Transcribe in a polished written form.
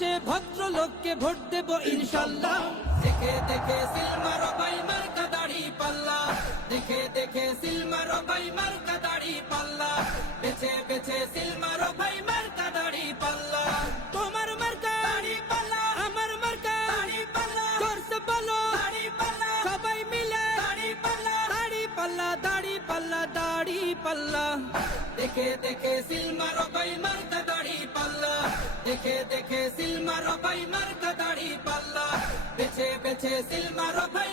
দেশে ভদ্রলোককে ভোট দেব ইনশাল্লাহ। দেখে দেখে সিল মারো ভাই মার্কা দাড়ি পাল্লা, দেখে দেখে সিল মারো ভাই মার্কা দাড়ি পাল্লা, বেছে বেছে সিল মারো ভাই মার্কা দাড়ি পাল্লা। তোমার মার্কা দাড়ি পাল্লা, আমার মার্কা দাড়ি পাল্লা, জোরসে বলো দাড়ি পাল্লা, সবাই মিলে দাড়ি পাল্লা, দাড়ি পাল্লা, দাড়ি পাল্লা, দাড়ি পাল্লা। দেখে দেখে সিল মারো ভাই মার্কা দাড়ি পাল্লা, দেখে দেখে সিল মারো ভাই মার্কা দাড়ি পাল্লা, বেছে বেছে সিল মারো ভাই।